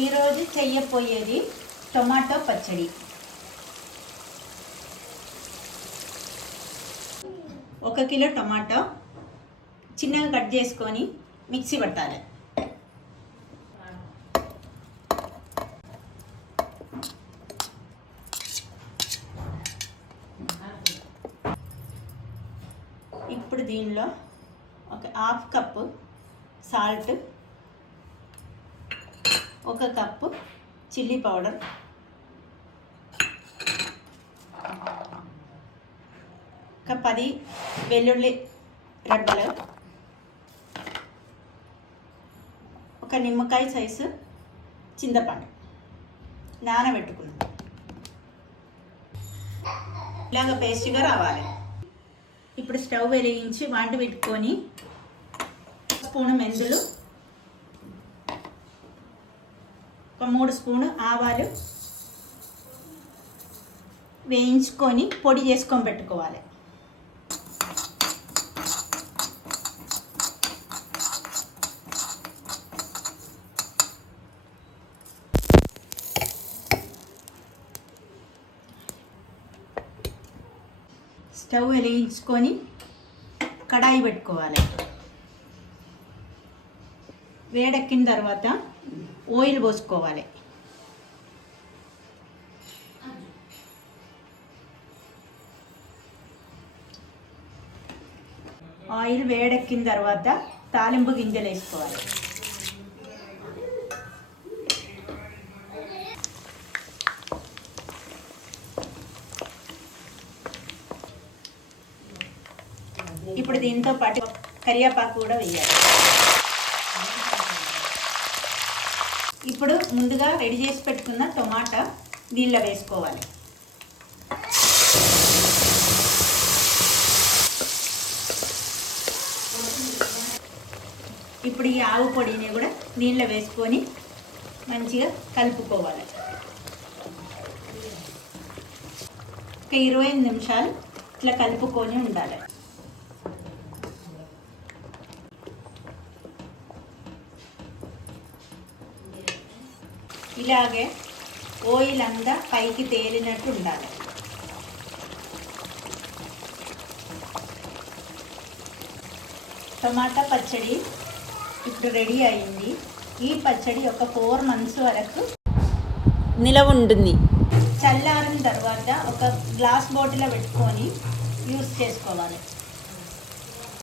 ఈరోజు చెయ్యబోయేది టొమాటో పచ్చడి. 1 kilo tomato చిన్నగా కట్ చేసుకొని మిక్సీ పట్టాలి. ఇప్పుడు దీనిలో ఒక 1/2 cup salt, 1 cup chilli powder, ఒక 10 వెల్లుల్లి రెబ్బలు, ఒక నిమ్మకాయ సైజు చింతపండు నానబెట్టుకున్నాం. ఇలాగ పేస్ట్గా రావాలి. ఇప్పుడు స్టవ్ వెలిగించి వంట పెట్టుకొని స్పూను మెంతులు, ఒక 3 స్పూను ఆవాలు వేయించుకొని పొడి చేసుకొని పెట్టుకోవాలి. స్టవ్ వెలిగించుకొని కడాయి పెట్టుకోవాలి. వేడెక్కిన తర్వాత ఆయిల్ పోసుకోవాలి. ఆయిల్ వేడెక్కిన తర్వాత తాలింపు గింజలు వేసుకోవాలి. ఇప్పుడు దీంతో పాటు కరివేపాకు కూడా వేయాలి. ఇప్పుడు ముందుగా రెడీ చేసి పెట్టుకున్న టొమాటో దీనిలో వేసుకోవాలి. ఇప్పుడు ఈ ఆవు పొడిని కూడా దీనిలో వేసుకొని మంచిగా కలుపుకోవాలి. ఒక 25 నిమిషాలు ఇట్లా కలుపుకొని ఉండాలి. ఇలాగే ఆయిల్ అంతా పైకి తేలినట్టు ఉండాలి. టమాటా పచ్చడి ఇప్పుడు రెడీ అయింది. ఈ పచ్చడి ఒక 4 మంత్స్ వరకు నిలవ ఉంటుంది. చల్లారిన తర్వాత ఒక గ్లాస్ బాటిల్లో పెట్టుకొని యూస్ చేసుకోవాలి.